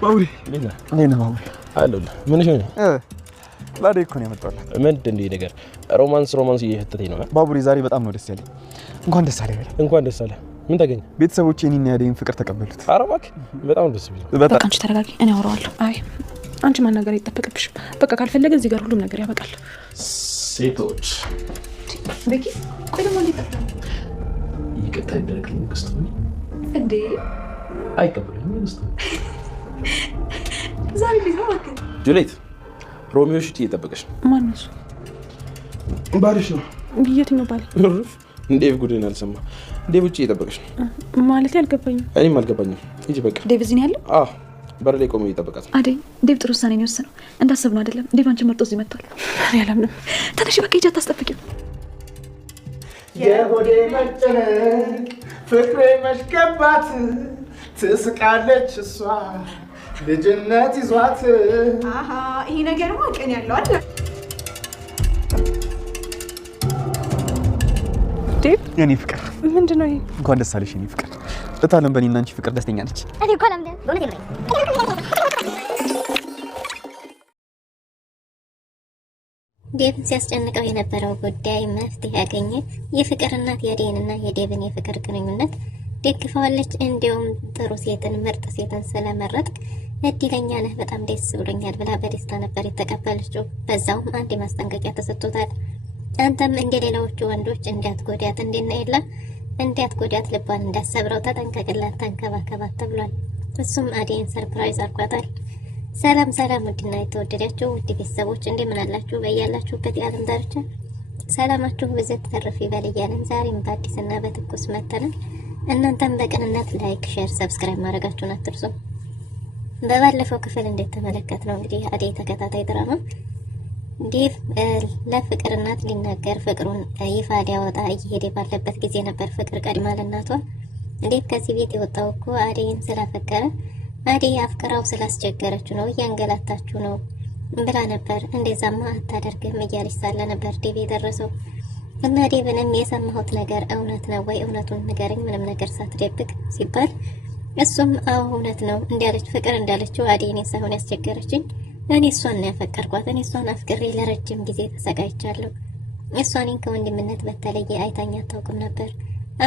ባቡሬ እንዴት ነህ? ባቡሬ አለሁልህ። ምን ሆነ? ላዴ እኮ ነው ያመጣሁልህ። ምንድን ነው ነገር? ሮማንስ እየሸተተኝ ነው። ባቡሬ ዛሬ በጣም ነው ደስ ያለኝ። እንኳን ደስ አለህ። እንኳን ደስ አለህ። ምን ተገኘ? ቤተሰቦቼ እኔና ያዴን ፍቅር ተቀበሉት። ኧረ እባክህ በጣም ደስ ይላል። በቃ አንቺ ተረጋጊ፣ እኔ አወራዋለሁ። አይ አንቺ ማናገር አይጠበቅብሽም። በቃ ካልፈለገ እዚህ ጋር ሁሉም ነገር ያበቃል። ሴቶች ቤኪ ቆይ ደግሞ እንዴት ይቅርታ ይደረግልኝ ንግስት እንዴ? አይቀበሉኝም ንግስት። ዛሬ ቢሆን ወክ ጁሊየት ሮሚዮ ሽቲ እየጠበቀሽ ነው። ማን ነው እሱ? ባልሽ ነው። የትኛው ባል? ዴቭ ጉድን አልሰማ። ዴቭ ውጭ እየጠበቀሽ ነው ማለት አልገባኝም። እኔም አልገባኝም። ሂጂ በቃ። ዴቭ እዚህ ነው ያለው? አዎ በር ላይ ቆሞ እየጠበቃት ነው። አዴ ዴቭ ጥሩ ውሳኔ ነው የወሰነው። እንዳሰብነው አይደለም። ዴቭ አንቺን መርጦ እዚህ መጥቷል። እኔ አላምንም። ተነሽ በቃ ሂጂ፣ አታስጠብቂው። የሆዴ መጨነቅ ፍቅሬ መሽከባት ትስቃለች እሷ ልጅነት ይዟት። አሃ ይሄ ነገርማ ቀን ያለው አይደል? ዴቭ የኔ ፍቅር ምንድነው ይሄ? እንኳን ደስ አለሽ የኔ ፍቅር። እታለም በእኔና አንቺ ፍቅር ደስተኛ ነች። እኔ እኮ ለምን በእውነት የምሬን ዴቭን ሲያስጨንቀው የነበረው ጉዳይ መፍትሄ ያገኘ። የፍቅር እናት የዴንና የዴቭን የፍቅር ግንኙነት ደግፈዋለች። እንዲሁም ጥሩ ሴትን ምርጥ ሴትን ስለመረጥክ እድለኛ ነህ፣ በጣም ደስ ብሎኛል ብላ በደስታ ነበር የተቀበለችው። በዛውም አንድ ማስጠንቀቂያ ተሰጥቶታል። አንተም እንደ ሌላዎቹ ወንዶች እንዳትጎዳት፣ እንዴና እንዳትጎዳት፣ ልቧን እንዳሰብረው ተጠንቀቅላት፣ ተንከባከባት ተብሏል። እሱም አዴን ሰርፕራይዝ አድርጓታል። ሰላም ሰላም፣ ውድና የተወደዳችሁ ውድ ቤተሰቦች እንደምን አላችሁ? በያላችሁበት የዓለም ዳርቻ ሰላማችሁ ብዘት ተረፍ ይበል እያልን ዛሬም በአዲስና በትኩስ መተናል። እናንተም በቅንነት ላይክ፣ ሼር፣ ሰብስክራይብ ማድረጋችሁን አትርሱ። በባለፈው ክፍል እንደተመለከትነው እንግዲህ አዴይ ተከታታይ ድራማ ዴቭ ለፍቅር እናት ሊናገር ፍቅሩን ይፋ ሊያወጣ እየሄደ ባለበት ጊዜ ነበር ፍቅር ቀድማ ለእናቷ ዴቭ ከዚህ ቤት የወጣው እኮ አዴይን ስላፈቀረ አዴይ አፍቅራው ስላስቸገረችው ነው፣ እያንገላታችሁ ነው ብላ ነበር። እንደዛማ አታደርግም እያለች ሳለ ነበር ዴቭ የደረሰው እና ዴቭንም የሰማሁት ነገር እውነት ነው ወይ? እውነቱን ንገረኝ፣ ምንም ነገር ሳትደብቅ ሲባል እሱም አዎ እውነት ነው እንዳለች ፍቅር እንዳለችው አዴይን ሳይሆን ያስቸገረችኝ እኔ እሷን ነው ያፈቀርኳት። እኔ እሷን አፍቅሬ ለረጅም ጊዜ ተሰቃይቻለሁ። እሷኔን ከወንድምነት በተለየ አይታኝ አታውቅም ነበር።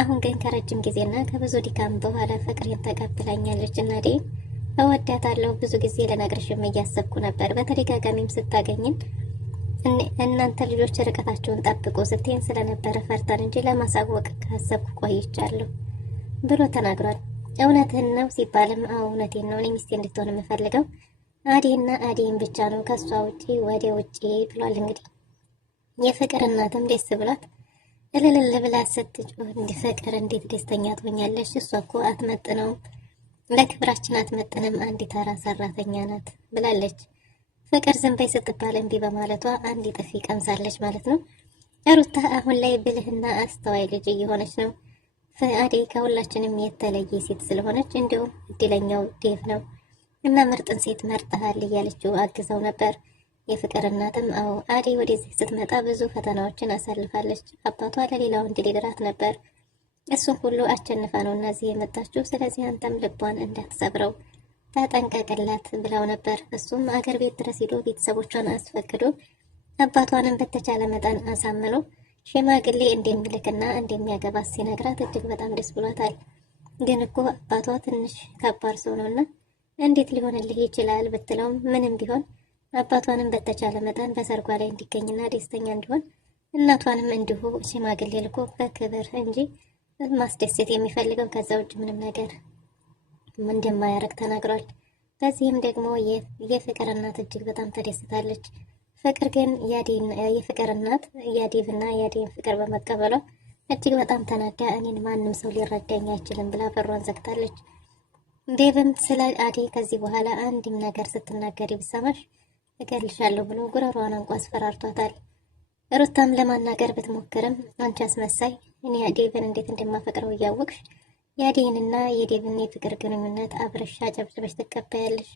አሁን ግን ከረጅም ጊዜና ከብዙ ድካም በኋላ ፍቅሬን ተቀብላኛለች እና አዴይን እወዳታለሁ። ብዙ ጊዜ ለነግርሽም እያሰብኩ ነበር። በተደጋጋሚም ስታገኝን እናንተ ልጆች ርቀታቸውን ጠብቁ ስትይን ስለነበረ ፈርተን እንጂ ለማሳወቅ ካሰብኩ ቆይቻለሁ ብሎ ተናግሯል። እውነትህን ነው ሲባልም አዎ እውነቴን ነው፣ እኔ ሚስቴ እንድትሆን የምፈልገው አዴይና አዴይን ብቻ ነው፣ ከሷ ውጪ ወደ ውጪ ብሏል። እንግዲህ የፍቅር እናትም ደስ ብሏት እልል ብላ ስትጮህ ፍቅር እንዴት ደስተኛ ትሆኛለሽ? እሷ እኮ አትመጥነውም፣ ለክብራችን አትመጥንም፣ አንድ ተራ ሰራተኛ ናት ብላለች። ፍቅር ዝም በይ ስትባል እምቢ በማለቷ አንድ ጥፊ ቀምሳለች ማለት ነው። ሩታ አሁን ላይ ብልህና አስተዋይ ልጅ እየሆነች ነው። አዴይ ከሁላችንም የተለየ ሴት ስለሆነች እንዲሁም እድለኛው ዴቭ ነው እና ምርጥን ሴት መርጠሃል እያለችው አግዘው ነበር። የፍቅር እናትም አዎ አዴይ ወደዚህ ስትመጣ ብዙ ፈተናዎችን አሳልፋለች። አባቷ ለሌላ ወንድ ሊድራት ነበር። እሱን ሁሉ አሸንፋ ነው እነዚህ የመጣችው። ስለዚህ አንተም ልቧን እንዳትሰብረው ተጠንቀቅላት ብለው ነበር። እሱም አገር ቤት ድረስ ሄዶ ቤተሰቦቿን አስፈቅዶ አባቷንም በተቻለ መጠን አሳምኖ ሽማግሌ እንደሚልክና እንደሚያገባት ሲነግራት እጅግ በጣም ደስ ብሏታል። ግን እኮ አባቷ ትንሽ ከባድ ሰው ነውና እንዴት ሊሆንልህ ይችላል ብትለውም ምንም ቢሆን አባቷንም በተቻለ መጠን በሰርጓ ላይ እንዲገኝና ደስተኛ እንዲሆን እናቷንም እንዲሁ ሽማግሌ ልኮ በክብር እንጂ ማስደሰት የሚፈልገው ከዛ ውጭ ምንም ነገር እንደማያረግ ተናግሯል። በዚህም ደግሞ የፍቅር እናት እጅግ በጣም ተደስታለች። ፍቅር ግን የፍቅር እናት የዴቭና የአዴይን ፍቅር በመቀበሏ እጅግ በጣም ተናዳ እኔን ማንም ሰው ሊረዳኝ አይችልም ብላ በሯን ዘግታለች። ዴቭም ስለ አዴይ ከዚህ በኋላ አንድም ነገር ስትናገሪ ብሰማሽ እገልሻለሁ ብሎ ጉሮሯን አንቆ አስፈራርቷታል። ሩታም ለማናገር ብትሞክርም አንቺ አስመሳይ፣ እኔ ዴቭን እንዴት እንደማፈቅረው እያወቅሽ የአዴይንና የዴቭን የፍቅር ግንኙነት አብረሽ አጨብጭበሽ ትቀበያለሽ።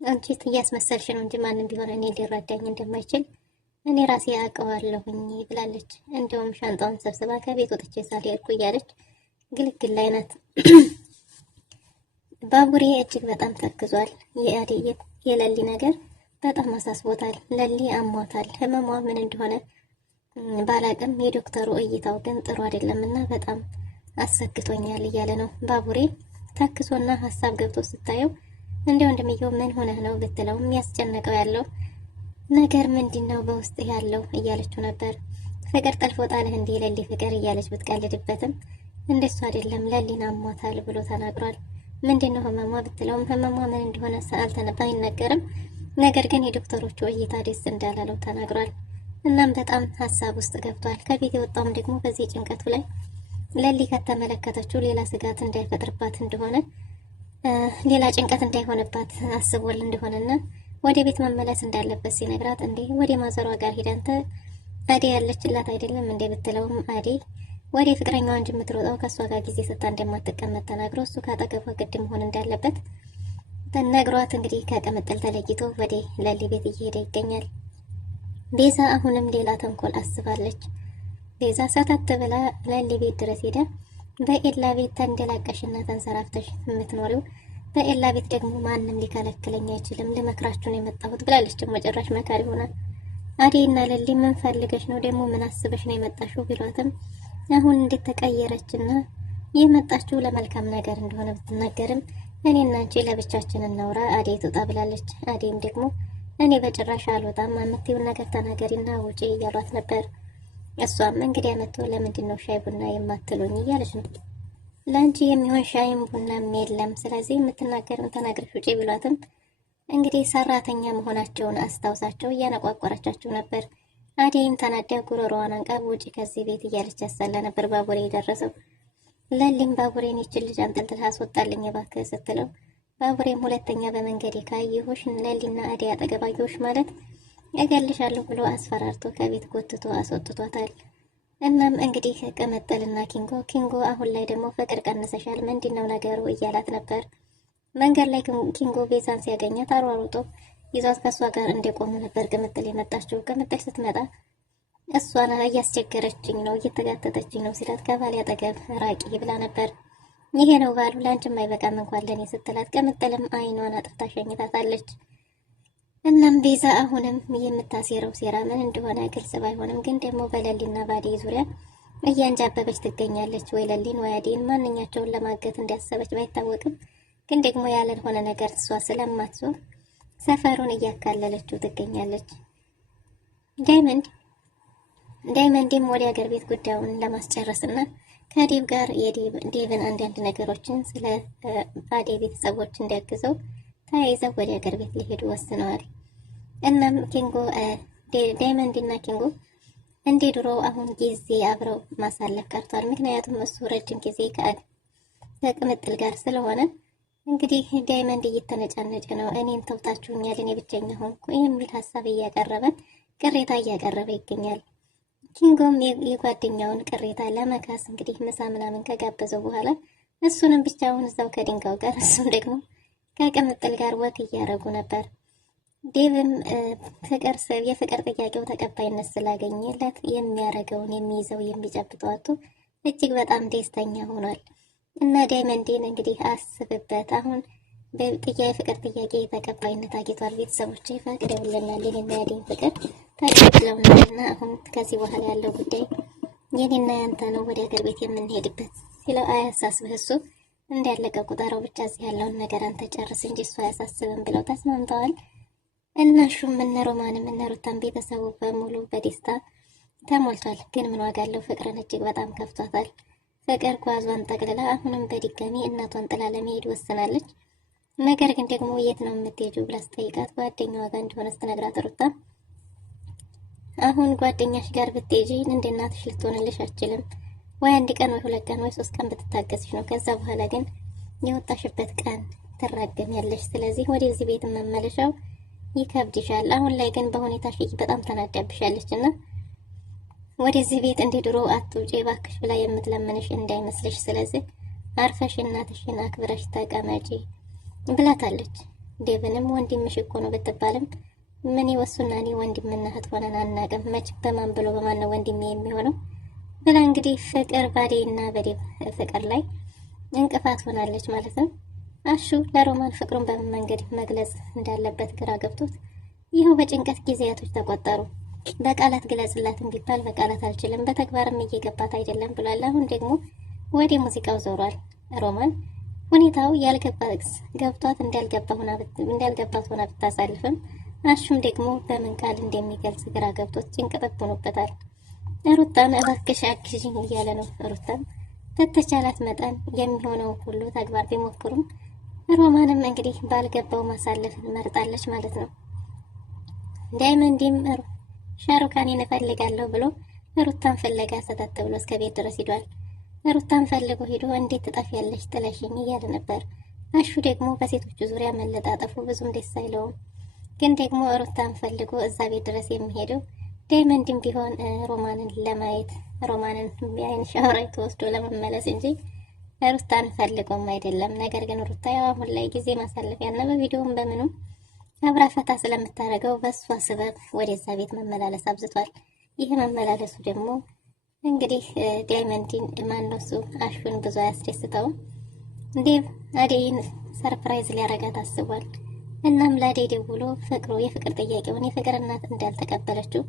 አንቺ እያስመሰልሽ ነው እንጂ ማንም ቢሆን እኔ ሊረዳኝ እንደማይችል እኔ ራሴ አውቀዋለሁኝ ብላለች። እንደውም ሻንጣውን ሰብስባ ከቤት ወጥቼ ሳልሄድኩ እያለች ግልግል ላይ ናት። ባቡሬ እጅግ በጣም ተክዟል። የለሊ ነገር በጣም አሳስቦታል። ለሊ አሟታል። ህመሟ ምን እንደሆነ ባላቅም የዶክተሩ እይታው ግን ጥሩ አይደለምና በጣም አሰግቶኛል እያለ ነው ባቡሬ። ታክሶና ሀሳብ ገብቶ ስታየው እንደ ወንድምየው ምን ሆነህ ነው ብትለው የሚያስጨነቀው ያለው ነገር ምንድነው በውስጥ ያለው እያለችው ነበር። ፍቅር ጠልፎ ጣልህ እንዴ ለሊ ፍቅር እያለች ብትቀልድበትም እንደሱ አይደለም ለሊን አሟታል ብሎ ተናግሯል። ምንድነው ህመሟ ብትለውም ህመሟ ምን እንደሆነ አልተነባ አይነገርም። ነገር ግን የዶክተሮቹ እይታ ደስ እንዳላለው ተናግሯል። እናም በጣም ሀሳብ ውስጥ ገብቷል። ከቤት የወጣውም ደግሞ በዚህ ጭንቀቱ ላይ ለሊ ከተመለከተችው ሌላ ስጋት እንዳይፈጥርባት እንደሆነ ሌላ ጭንቀት እንዳይሆንባት አስቦል እንደሆነና ወደ ቤት መመለስ እንዳለበት ሲነግራት እንዴ ወደ ማዘሯ ጋር ሄዳንተ አዴ ያለችላት አይደለም እንዴ ብትለውም አዴ ወደ ፍቅረኛዋ እንጂ የምትሮጠው ከእሷ ጋር ጊዜ ስታ እንደማትቀመጥ ተናግሮ እሱ ካጠገቧ ግድ መሆን እንዳለበት ነግሯት እንግዲህ ከቅምጥል ተለይቶ ወደ ለሊ ቤት እየሄደ ይገኛል። ቤዛ አሁንም ሌላ ተንኮል አስባለች። ቤዛ ሰተት ብላ ለሊ ቤት ድረስ ሄዳ በኤላ ቤት ተንደላቀሽና ተንሰራፍተሽ የምትኖሪው በኤላ ቤት ደግሞ ማንም ሊከለክለኝ አይችልም፣ ልመክራችሁ ነው የመጣሁት ብላለች። ጭራሽ መካሪ ሆና አዴና ለሊ ምን ፈልገሽ ነው ደግሞ ምን አስበሽ ነው የመጣሽው ቢሏትም አሁን እንዴት ተቀየረችና የመጣችው ለመልካም ነገር እንደሆነ ብትናገርም እኔና አንቺ ለብቻችን እናውራ አዴ ትውጣ ብላለች። አዴም ደግሞ እኔ በጭራሽ አልወጣም የምትይውን ነገር ተናገሪና ውጪ እያሏት ነበር። እሷም እንግዲህ መጥቶ ለምንድን ነው ሻይ ቡና የማትሉኝ እያለች ነው። ለአንቺ የሚሆን ሻይም ቡናም የለም፣ ስለዚህ የምትናገርን ተናግረሽ ውጪ ብሏትም እንግዲህ ሰራተኛ መሆናቸውን አስታውሳቸው እያነቋቆረቻቸው ነበር። አዴይም ተናዳ ጉሮሮዋን አንቃ ውጪ ከዚህ ቤት እያለች ያሳላ ነበር ባቡሬ የደረሰው። ለሊም ባቡሬን ይችል ልጅ አንጠልጥላ አስወጣልኝ እባክህ ስትለው ባቡሬም ሁለተኛ በመንገዴ ካየሁሽ ለሊና አዴይ አጠገብ አየሁሽ ማለት እገልሻለሁ ብሎ አስፈራርቶ ከቤት ጎትቶ አስወጥቷታል። እናም እንግዲህ ቅምጥልና ኪንጎ አሁን ላይ ደግሞ ፍቅር ቀንሰሻል ምንድነው ነገሩ እያላት ነበር። መንገድ ላይ ኪንጎ ቤዛን ሲያገኛት አሯሩጦ ይዟት ከእሷ ጋር እንደቆሙ ነበር ቅምጥል የመጣችው። ቅምጥል ስትመጣ እሷን እያስቸገረችኝ ነው እየተጋተተችኝ ነው ሲላት ከባሌ አጠገብ ራቂ ብላ ነበር። ይሄ ነው ባሉ ላንቺም አይበቃም እንኳን ለኔ ስትላት ቅምጥልም አይኗን አጥፍታ ሸኝታታለች። እናም ቤዛ አሁንም የምታሴረው ሴራ ምን እንደሆነ ግልጽ ባይሆንም ግን ደግሞ በለሊና ባዴ ዙሪያ እያንጃበበች ትገኛለች። ወይ ለሊን ወይ አዴን ማንኛቸውን ለማገት እንዲያሰበች ባይታወቅም ግን ደግሞ ያልሆነ ነገር እሷ ስለማትዞር ሰፈሩን እያካለለችው ትገኛለች። ዳይመንድም ወደ ሀገር ቤት ጉዳዩን ለማስጨረስና ከዴቭ ጋር ዴቭን አንዳንድ ነገሮችን ስለ ባዴ ቤተሰቦች እንዲያግዘው ተያይዘው ወደ ሀገር ቤት ሊሄዱ ወስነዋል። እናም ዳይመንድና ኪንጎ እንደ ድሮ አሁን ጊዜ አብረው ማሳለፍ ቀርቷል። ምክንያቱም እሱ ረጅም ጊዜ ከቅምጥል ጋር ስለሆነ እንግዲህ ዳይመንድ እየተነጫነጨ ነው። እኔን ተውጣችሁኛል፣ እኔ ብቸኛ ሆንኩ የሚል ሀሳብ ቅሬታ እያቀረበ ይገኛል። ኪንጎም የጓደኛውን ቅሬታ ለመካስ እንግዲህ ምሳ ምናምን ከጋበዘው በኋላ እሱንም ብቻውን እዛው ከድንጋው ጋር እሱም ደግሞ ከቅምጥል ጋር ወክ እያደረጉ ነበር። ዴቭም የፍቅር ጥያቄው ተቀባይነት ስላገኘለት የሚያረገውን የሚይዘው የሚጨብጠው አጥቶ እጅግ በጣም ደስተኛ ሆኗል። እና ዳይመንድን እንግዲህ አስብበት፣ አሁን የፍቅር ጥያቄ ተቀባይነት አግኝቷል። ቤተሰቦች ፈቅደውልናል፣ የኔና ያዴን ፍቅር ተቀብለውናልና አሁን ከዚህ በኋላ ያለው ጉዳይ የኔና ያንተ ነው፣ ወደ ሀገር ቤት የምንሄድበት ሲለው አያሳስብህ እሱ እንዳለቀ ቁጠረው ብቻ እዚህ ያለውን ነገር አንተ ጨርስ እንጂ እሱ አያሳስብም ብለው ተስማምተዋል። እና ሹም እነ ሮማንም እነ ሩታም ቤተሰቡ በሙሉ በደስታ ተሞልቷል። ግን ምን ዋጋ አለው? ፍቅርን እጅግ በጣም ከፍቷታል። ፍቅር ጓዟን ጠቅልላ አሁንም በድጋሚ እናቷን ጥላ ለመሄድ ወስናለች። ነገር ግን ደግሞ የት ነው የምትሄጂው ብላ ስጠይቃት ጓደኛዋ ጋር እንደሆነ ስትነግራት ሩታ አሁን ጓደኛሽ ጋር ብትሄጂ እንደ እናትሽ ልትሆንልሽ አትችልም፣ ወይ አንድ ቀን ወይ ሁለት ቀን ወይ 3 ቀን ብትታገስሽ ነው። ከዛ በኋላ ግን የወጣሽበት ቀን ትራገሚያለሽ። ስለዚህ ወደዚህ ቤት መመለሻው ይከብድሻል። አሁን ላይ ግን በሁኔታሽ በጣም ተናዳብሻለች እና ወደዚህ ቤት እንደ ድሮ አትውጪ እባክሽ ብላ የምትለምንሽ እንዳይመስልሽ። ስለዚህ አርፈሽ እናትሽን አክብረሽ ተቀመጪ ብላታለች። ዴቭንም ወንድምሽ እኮ ነው ብትባልም ምን ይወሱና እኔ ወንድምና እህት ሆነን አናውቅም፣ መች በማን ብሎ በማን ነው ወንድሜ የሚሆነው ብላ እንግዲህ ፍቅር ባዴና በዴቭ ፍቅር ላይ እንቅፋት ሆናለች ማለት ነው። አሹ ለሮማን ፍቅሩን በምን መንገድ መግለጽ እንዳለበት ግራ ገብቶት ይኸው በጭንቀት ጊዜያቶች ተቆጠሩ። በቃላት ግለጽላትን ቢባል በቃላት አልችልም፣ በተግባርም እየገባት አይደለም ብሏል። አሁን ደግሞ ወደ ሙዚቃው ዞሯል። ሮማን ሁኔታው ገብቷት እንዳልገባት ሆና ብታሳልፍም አሹም ደግሞ በምን ቃል እንደሚገልጽ ግራ ገብቶት ጭንቅጥጥ ሆኖበታል። ሩታን እባክሽ አግዥኝ እያለ ነው። ሩታም በተቻላት መጠን የሚሆነውን ሁሉ ተግባር ቢሞክሩም ሮማንም እንግዲህ ባልገባው ማሳለፍን መርጣለች ማለት ነው። ዳይመንድም ሻሩካኔን እፈልጋለሁ ብሎ ሩታን ፍለጋ ሰተት ብሎ እስከ ቤት ድረስ ሂዷል። ሩታን ፈልጎ ሂዶ እንዴት ትጠፊያለሽ ጥለሽኝ እያለ ነበር። አሹ ደግሞ በሴቶቹ ዙሪያ መለጣጠፉ ብዙም ደስ አይለውም። ግን ደግሞ ሩታን ፈልጎ እዛ ቤት ድረስ የሚሄደው ዳይመንድም ቢሆን ሮማንን ለማየት ሮማንን የአይን ሻወር ተወስዶ ለመመለስ እንጂ ሩታን ፈልጎም አይደለም። ነገር ግን ሩታ ያው አሁን ላይ ጊዜ ማሳለፊያና በቪዲዮም በምኑም አብራ ፈታ ስለምታደርገው በእሷ ስበብ ወደዛ ቤት መመላለስ አብዝቷል። ይህ መመላለሱ ደግሞ እንግዲህ ዳይመንድን ማነሱ አሹን ብዙ አያስደስተውም። ዴቭ አደይን ሰርፕራይዝ ሊያረጋት አስቧል። እናም ለአደይ ደውሎ የፍቅር ጥያቄውን የፍቅር እናት እንዳልተቀበለችው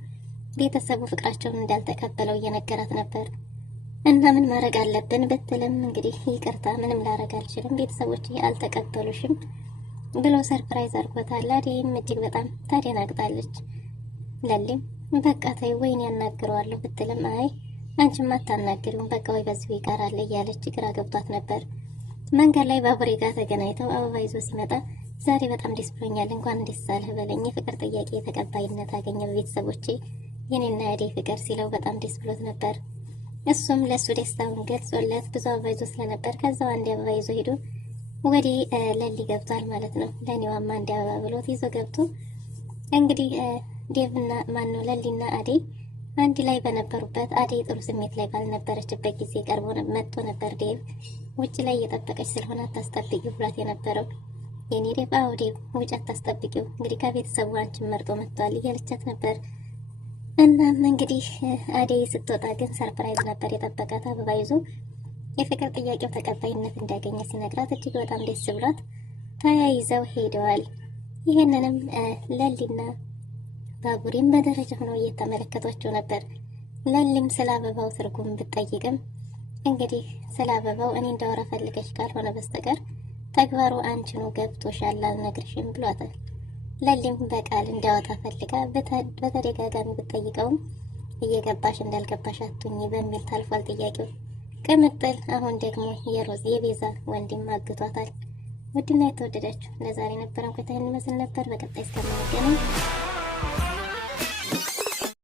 ቤተሰቡ ፍቅራቸውን እንዳልተቀበለው እየነገራት ነበር። እና ምን ማድረግ አለብን ብትልም እንግዲህ ይቅርታ ምንም ላረግ አልችልም፣ ቤተሰቦች አልተቀበሉሽም ብሎ ሰርፕራይዝ አድርጎታል። አደይም እጅግ በጣም ታደናግጣለች። ለሊም በቃ ተይ ወይን ያናግረዋለሁ ብትልም አይ አንቺማ አታናግሪውም በቃ ወይ በዚሁ ይቀራል እያለች ግራ ገብቷት ነበር። መንገድ ላይ ባቡሬ ጋር ተገናኝተው አበባ ይዞ ሲመጣ ዛሬ በጣም ደስ ብሎኛል፣ እንኳን ደስ አለህ በለኝ፣ የፍቅር ጥያቄ ተቀባይነት አገኘ በቤተሰቦቼ የኔና የአደይ ፍቅር ሲለው በጣም ደስ ብሎት ነበር። እሱም ለሱ ደስታውን ገልጾለት ብዙ አበባ ይዞ ስለነበር ከዛው አንድ አበባ ይዞ ሄዶ ወደ ለሊ ገብቷል ማለት ነው። ለኔዋማ አንድ አበባ ብሎት ይዞ ገብቶ እንግዲህ ዴቭና ማነው ለሊና አደይ አንድ ላይ በነበሩበት አደይ ጥሩ ስሜት ላይ ባልነበረችበት ጊዜ ቀርቦ መጥቶ ነበር። ዴቭ ውጭ ላይ እየጠበቀች ስለሆነ አታስጠብቂው ብሏት የነበረው የኔ ዴቭ አዎ ዴቭ ውጭ አታስጠብቂው እንግዲህ ከቤተሰቡ አንቺን መርጦ መጥቷል እያለቻት ነበር። እናም እንግዲህ አደይ ስትወጣ ግን ሰርፕራይዝ ነበር የጠበቃት። አበባ ይዞ የፍቅር ጥያቄው ተቀባይነት እንዳገኘ ሲነግራት እጅግ በጣም ደስ ብሏት ተያይዘው ሄደዋል። ይህንንም ለሊና ባቡሬም በደረጃ ሆነው እየተመለከቷቸው ነበር። ለሊም ስለ አበባው ትርጉም ብትጠይቅም እንግዲህ ስለ አበባው እኔ እንዳወራ ፈልገሽ ካልሆነ በስተቀር ተግባሩ አንቺ ነው ገብቶሻል አልነግርሽም ብሏታል። ለሊም በቃል እንዳወጣ ፈልጋ በተደጋጋሚ ብትጠይቀውም እየገባሽ እንዳልገባሽ አትሁኚ በሚል ታልፏል ጥያቄው። ቅምጥል አሁን ደግሞ የቤዛ ወንድም አግቷታል። ውድና የተወደዳችሁ ለዛሬ ነበረን ቆይታ ይመስል ነበር። በቀጣይ እስከምንገናኝ